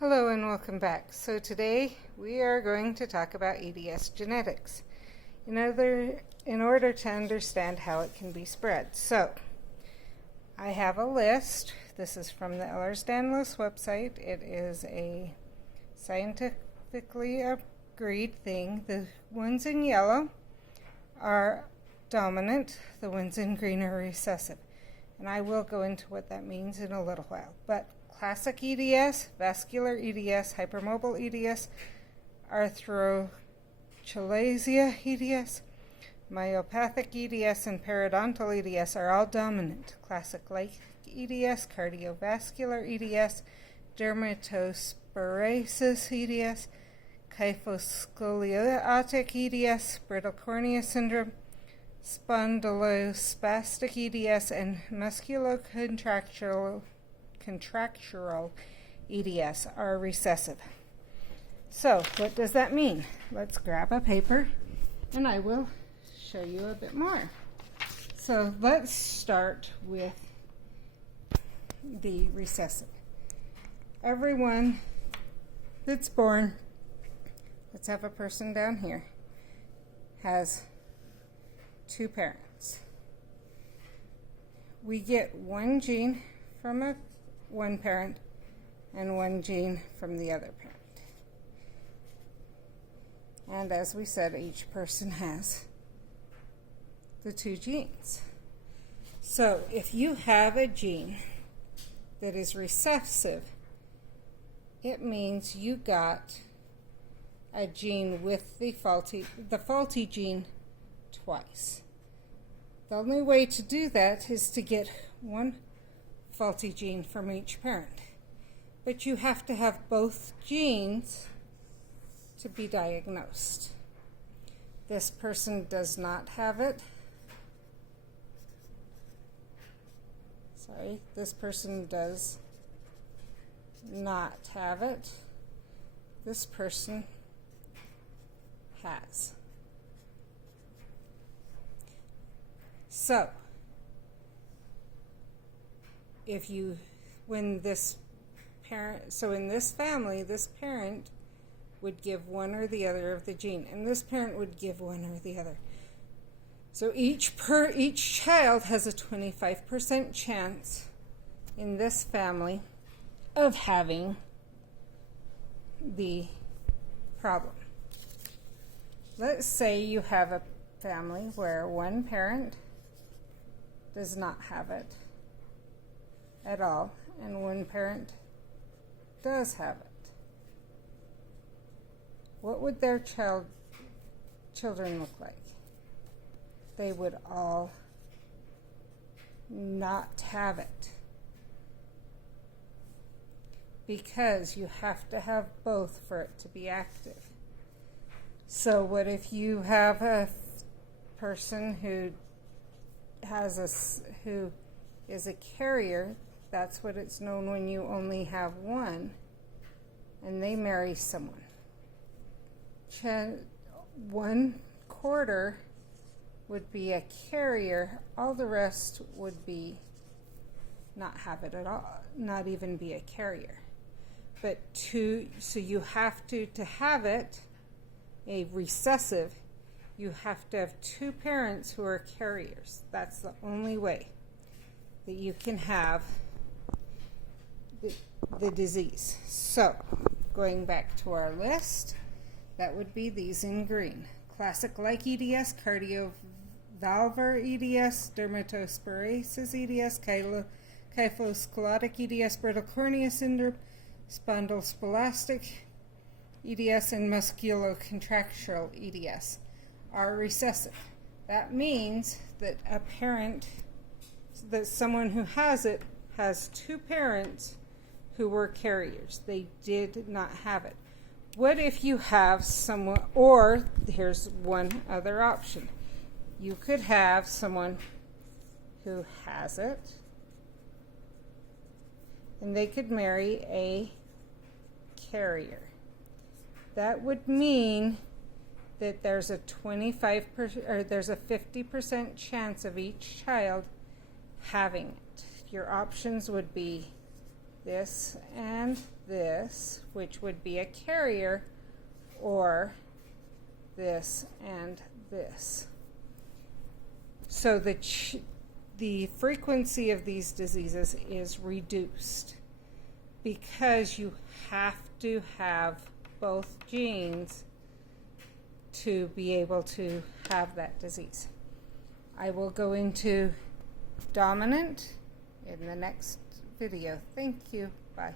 Hello and welcome back. So today we are going to talk about EDS genetics in order to understand how it can be spread. So I have a list. This is from the Ehlers-Danlos website. It is a scientifically agreed thing. The ones in yellow are dominant. The ones in green are recessive. And I will go into what that means in a little while. But classic EDS, vascular EDS, hypermobile EDS, arthrochalasia EDS, myopathic EDS, and periodontal EDS are all dominant. Classic-like EDS, cardiovascular EDS, dermatosparasis EDS, kyphoscoliotic EDS, brittle cornea syndrome, spondylospastic EDS, and musculocontractural EDS are recessive. So, what does that mean? Let's grab a paper and I will show you a bit more. So, let's start with the recessive. Everyone that's born, let's have a person down here, has two parents. We get one gene from one parent and one gene from the other parent. And as we said, each person has the two genes. So if you have a gene that is recessive, it means you got a gene with the faulty gene twice. The only way to do that is to get one faulty gene from each parent. But you have to have both genes to be diagnosed. This person does not have it. This person does not have it. This person has. So, in this family, this parent would give one or the other of the gene, and this parent would give one or the other. So each child has a 25% chance in this family of having the problem. Let's say you have a family where one parent does not have it at all, and one parent does have it. What would their children look like? They would all not have it, because you have to have both for it to be active. So what if you have a person who is a carrier? That's what it's known when you only have one, and they marry someone. 1/4 would be a carrier. All the rest would be not have it at all, not even be a carrier. But so you have to have it, a recessive, you have to have two parents who are carriers. That's the only way that you can have the disease. So, going back to our list, that would be these in green. Classic-like EDS, cardiovalvular EDS, dermatosparasis EDS, kyphoscoliotic EDS, brittle cornea syndrome, spondylospastic EDS, and musculocontractural EDS are recessive. That means that someone who has it has two parents who were carriers. They did not have it. What if you have someone, or here's one other option. You could have someone who has it, and they could marry a carrier. That would mean that there's a 25% or there's a 50% chance of each child having it. Your options would be this and this, which would be a carrier, or this and this. So the frequency of these diseases is reduced because you have to have both genes to be able to have that disease. I will go into dominant in the next video. Thank you. Bye.